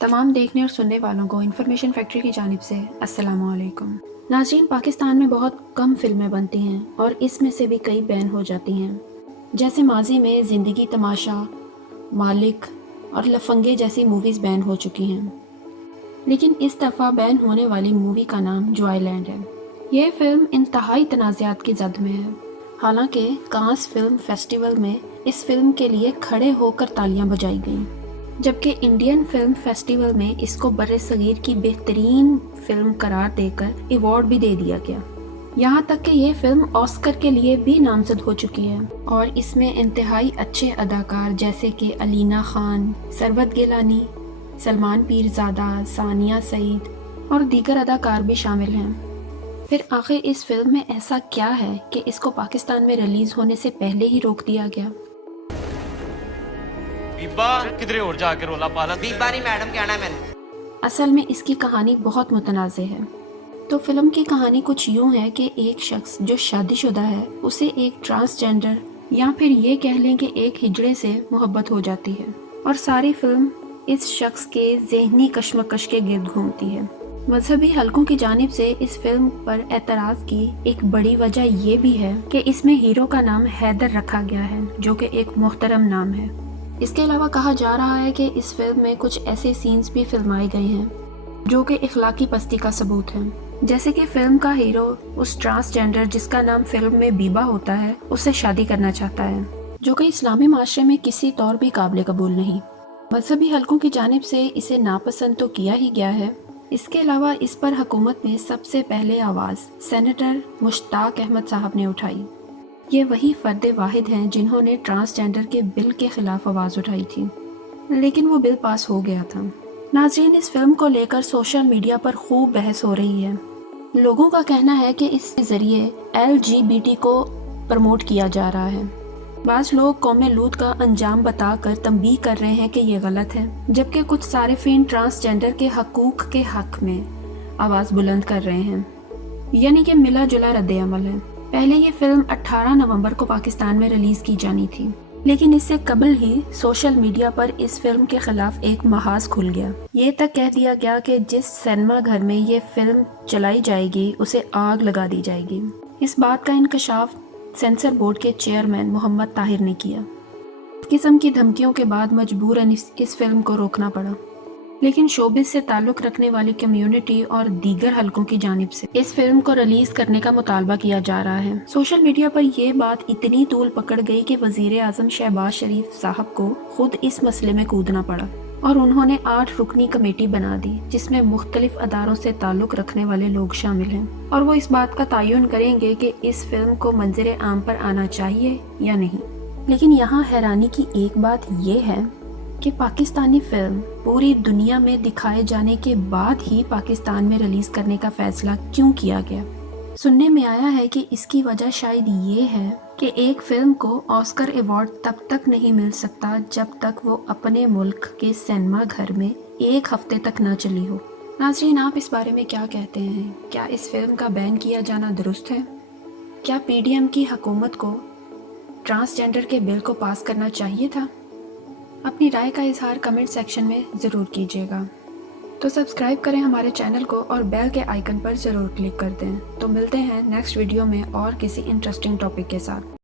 तमाम देखने और सुनने वालों को इन्फॉर्मेशन फैक्ट्री की जानिब से अस्सलाम वालेकुम। नाज़रीन, पाकिस्तान में बहुत कम फिल्में बनती हैं और इसमें से भी कई बैन हो जाती हैं। जैसे माजी में ज़िंदगी तमाशा, मालिक और लफंगे जैसी मूवीज़ बैन हो चुकी हैं, लेकिन इस दफ़ा बैन होने वाली मूवी का नाम जॉयलैंड है। यह फ़िल्म इंतहाई तनाज़ात की जद में है। हालांकि कांस फिल्म फेस्टिवल में इस फिल्म के लिए खड़े होकर तालियां बजाई गईं, जबकि इंडियन फिल्म फेस्टिवल में इसको बर्रे-सगीर की बेहतरीन फिल्म करार देकर अवार्ड भी दे दिया गया। यहाँ तक कि ये फिल्म ऑस्कर के लिए भी नामजद हो चुकी है और इसमें इंतहाई अच्छे अदाकार जैसे कि अलीना खान, सरवत गिलानी, सलमान पीरज़ादा, सानिया सईद और दीगर अदाकार भी शामिल हैं। फिर आखिर इस फिल्म में ऐसा क्या है कि इसको पाकिस्तान में रिलीज होने से पहले ही रोक दिया गया? बीबा किधरे और जाके रोला पाला। बीबा नहीं मैडम, कहना है मैंने। असल में इसकी कहानी बहुत मुतनाज़ है। तो फिल्म की कहानी कुछ यूं है कि एक शख्स जो शादीशुदा है उसे एक ट्रांसजेंडर या फिर ये कह लें कि एक हिजड़े से मोहब्बत हो जाती है और सारी फिल्म इस शख्स के ज़हनी कश्मकश के गिर्द घूमती है। मजहबी हलकों की जानिब से इस फिल्म पर एतराज़ की एक बड़ी वजह ये भी है कि इसमें हीरो का नाम हैदर रखा गया है, जो कि एक मोहतरम नाम है। इसके अलावा कहा जा रहा है कि इस फिल्म में कुछ ऐसे सीन्स भी फिल्माए गए हैं जो कि इखलाकी पस्ती का सबूत है। जैसे कि फिल्म का हीरो उस ट्रांसजेंडर जिसका नाम फिल्म में बीबा होता है उससे शादी करना चाहता है, जो कि इस्लामी माशरे में किसी तौर भी काबिल कबूल नहीं। मजहबी हलकों की जानिब से इसे नापसंद तो किया ही गया है। इसके अलावा इस पर हुकूमत में सबसे पहले आवाज़ सेनेटर मुश्ताक अहमद साहब ने उठाई। ये वही फर्द वाहिद हैं जिन्होंने ट्रांसजेंडर के बिल के खिलाफ आवाज़ उठाई थी, लेकिन वो बिल पास हो गया था। नाज़रीन, इस फिल्म को लेकर सोशल मीडिया पर खूब बहस हो रही है। लोगों का कहना है कि इसके ज़रिए LGBT को प्रमोट किया जा रहा है। बाज़ लोग कौमे लूत का अंजाम बताकर तंबीह कर रहे हैं कि ये गलत है, जबकि कुछ सारिफीन ट्रांसजेंडर के हकूक़ के हक में आवाज़ बुलंद कर रहे हैं। यानी कि मिला जुला रद्द-ए-अमल है। पहले ये फिल्म 18 नवंबर को पाकिस्तान में रिलीज़ की जानी थी, लेकिन इससे कबल ही सोशल मीडिया पर इस फिल्म के खिलाफ एक महाज खुल गया। ये तक कह दिया गया कि जिस सिनेमा घर में ये फिल्म चलाई जाएगी उसे आग लगा दी जाएगी। इस बात का इंकशाफ सेंसर बोर्ड के चेयरमैन मोहम्मद ताहिर ने किया। इस किस्म की धमकियों के बाद मजबूरन इस फिल्म को रोकना पड़ा, लेकिन शोबिस से ताल्लुक़ रखने वाली कम्युनिटी और दीगर हलकों की जानिब से इस फिल्म को रिलीज़ करने का मुतालबा किया जा रहा है। सोशल मीडिया पर यह बात इतनी तूल पकड़ गई कि वज़ीर आज़म शहबाज शरीफ साहब को खुद इस मसले में कूदना पड़ा और उन्होंने 8 रुकनी कमेटी बना दी, जिसमें मुख्तलिफ अदारों से ताल्लुक़ रखने वाले लोग शामिल हैं और वो इस बात का तयन करेंगे कि इस फिल्म को मंजर आम पर आना चाहिए या नहीं। लेकिन यहाँ हैरानी की एक बात यह है कि पाकिस्तानी फिल्म पूरी दुनिया में दिखाए जाने के बाद ही पाकिस्तान में रिलीज़ करने का फैसला क्यों किया गया? सुनने में आया है कि इसकी वजह शायद ये है कि एक फिल्म को ऑस्कर अवार्ड तब तक नहीं मिल सकता जब तक वो अपने मुल्क के सिनेमा घर में एक हफ्ते तक ना चली हो। नाज़रीन, आप इस बारे में क्या कहते हैं? क्या इस फिल्म का बैन किया जाना दुरुस्त है? क्या PDM की हुकूमत को ट्रांसजेंडर के बिल को पास करना चाहिए था? अपनी राय का इजहार कमेंट सेक्शन में ज़रूर कीजिएगा। तो सब्सक्राइब करें हमारे चैनल को और बेल के आइकन पर ज़रूर क्लिक कर दें। तो मिलते हैं नेक्स्ट वीडियो में और किसी इंटरेस्टिंग टॉपिक के साथ।